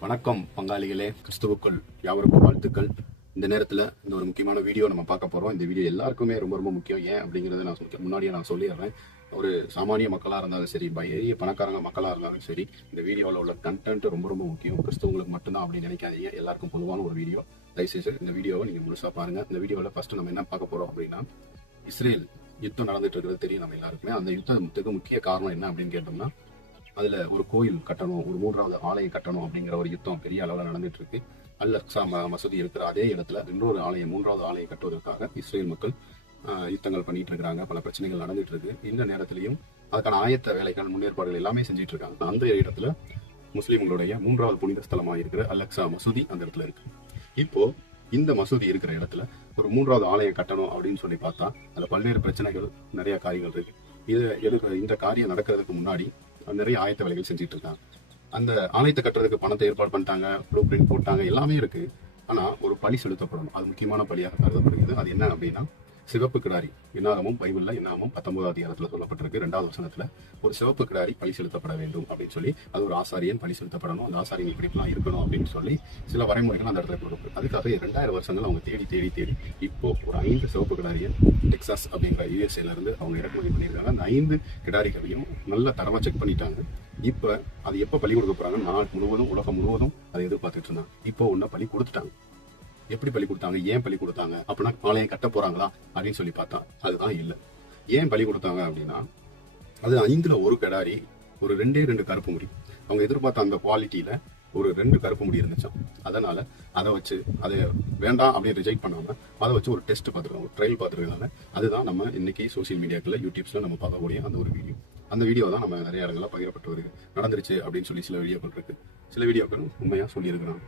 வணக்கம் பங்காளிகளே கிறிஸ்துவுக்குள் யாவருக்கும் வாழ்த்துக்கள். இந்த நேரத்தில் இந்த ஒரு முக்கியமான வீடியோ நம்ம பார்க்க போகிறோம் இந்த வீடியோ எல்லாருக்குமே ரொம்ப ரொம்ப முக்கியம். ஏன் அப்படிங்கிறத நான் சொல்ல- முன்னாடியே நான் சொல்லிடுறேன். ஒரு சாமானிய மக்களாக இருந்தாலும் சரி பெரிய பணக்காரங்க மக்களாக இருந்தாலும் சரி இந்த வீடியோவில் உள்ள கண்டென்ட் ரொம்ப ரொம்ப முக்கியம். கிறிஸ்தவங்களுக்கு மட்டும்தான் அப்படின்னு நினைக்காதீங்க. எல்லாருக்கும் பொதுவான ஒரு வீடியோ. தயவுசெய்து இந்த வீடியோவை நீங்கள் முழுசாக பாருங்கள் இந்த வீடியோவில் ஃபஸ்ட்டு நம்ம என்ன பார்க்க போகிறோம் அப்படின்னா இஸ்ரேல் யுத்தம் நடந்துட்டு இருக்கிறது தெரியும் நம்ம எல்லாருக்குமே. அந்த யுத்தத்துக்கு முக்கிய காரணம் என்ன அப்படின்னு கேட்டோம்னா அதில் ஒரு கோயில் கட்டணும் ஒரு மூன்றாவது ஆலயம் கட்டணும் அப்படிங்கிற ஒரு யுத்தம் பெரிய அளவில் நடந்துட்டு இருக்கு அல் அக்ஸா ம- மசூதி இருக்கிற அதே இடத்துல இன்னொரு ஆலயம் மூன்றாவது ஆலயம் கட்டுவதற்காக இஸ்ரேல் மக்கள் யுத்தங்கள் பண்ணிட்டு இருக்காங்க பல பிரச்சனைகள் நடந்துட்டு இருக்கு இந்த நேரத்திலையும் அதுக்கான ஆயத்த வேலைகள் முன்னேற்பாடுகள் எல்லாமே செஞ்சுட்டு இருக்காங்க அந்த இடத்துல முஸ்லீம்களுடைய மூன்றாவது புனித ஸ்தலமாக இருக்கிற அல் மசூதி அந்த இடத்துல இருக்கு. இப்போ இந்த மசூதி இருக்கிற இடத்துல ஒரு மூன்றாவது ஆலயம் கட்டணும் அப்படின்னு சொல்லி பார்த்தா அதில் பல்வேறு பிரச்சனைகள் நிறைய காரியங்கள் இருக்கு. இது எதுக்கு இந்த காரியம் நடக்கிறதுக்கு முன்னாடி நிறைய ஆயத்த வேலைகள் செஞ்சுட்டு இருக்காங்க. அந்த ஆலயத்தை கட்டுறதுக்கு பணத்தை ஏற்பாடு பண்ணிட்டாங்க ப்ளூ பிரிண்ட் போட்டாங்க எல்லாமே இருக்கு. ஆனா ஒரு பழி செலுத்தப்படணும். அது முக்கியமான பழியாக கருதப்படுகிறது. அது என்ன அப்படின்னா சிவப்பு கிடாரி இன்னாரமும் பைபிளில் இன்னாமும் பத்தொன்பதாம் அதிகாரத்தில் சொல்லப்பட்டிருக்கு. ரெண்டாவது வசனத்தில் ஒரு சிவப்பு கிடாரி பழி செலுத்தப்பட வேண்டும் அப்படின்னு சொல்லி அது ஒரு ஆசாரியன் பழி செலுத்தப்படணும். அந்த ஆசாரியன் இப்படிலாம் இருக்கணும் அப்படின்னு சொல்லி சில வரைமுறைகள் அந்த இடத்துல கொடுக்கும் அதுக்காக ரெண்டாயிரம் வருஷங்கள் அவங்க தேடி தேடி தேடி இப்போ ஒரு ஐந்து சிவப்பு கிடாரியை டெக்சாஸ் அப்படிங்கிற யூஎஸ்ஏலேருந்து அவங்க இறக்குமதி பண்ணியிருக்காங்க. அந்த ஐந்து கிடாரிகளையும் நல்ல தரமாக செக் பண்ணிட்டாங்க. இப்போ அது எப்போ பள்ளி கொடுக்க போகிறாங்க நாள் முழுவதும் உலகம் முழுவதும் அதை எதிர்பார்த்துட்டு இருந்தாங்க. இப்போ ஒன்றை பள்ளி கொடுத்துட்டாங்க. எப்படி பலி கொடுத்தாங்க ஏன் பலி கொடுத்தாங்க அப்படின்னா ஆலயம் கட்ட போறாங்களா அப்படின்னு சொல்லி பார்த்தா அதுதான் இல்லை. ஏன் பலி கொடுத்தாங்க அப்படின்னா அது ஐந்துல ஒரு கடாரி ஒரு ரெண்டே ரெண்டு கருப்பு முடி. அவங்க எதிர்பார்த்த அந்த குவாலிட்டியில ஒரு ரெண்டு கருப்பு முடி இருந்துச்சான் அதனால அதை வச்சு அதை வேண்டாம் அப்படின்னு ரிஜெக்ட் பண்ணாம அதை வச்சு ஒரு டெஸ்ட் பார்த்துருக்கோம் ட்ரையல் பார்த்துருக்கனால அதுதான் நம்ம இன்னைக்கு சோசியல் மீடியாக்கள் யூடியூப்ஸ்ல நம்ம பார்க்கக்கூடிய அந்த ஒரு வீடியோ அந்த வீடியோ தான் நம்ம நிறைய இடங்கள்ல பகிரப்பட்டு வருது. நடந்துருச்சு அப்படின்னு சொல்லி சில வீடியோக்கள் இருக்கு. சில வீடியோக்கள் உண்மையா சொல்லியிருக்கிறாங்க.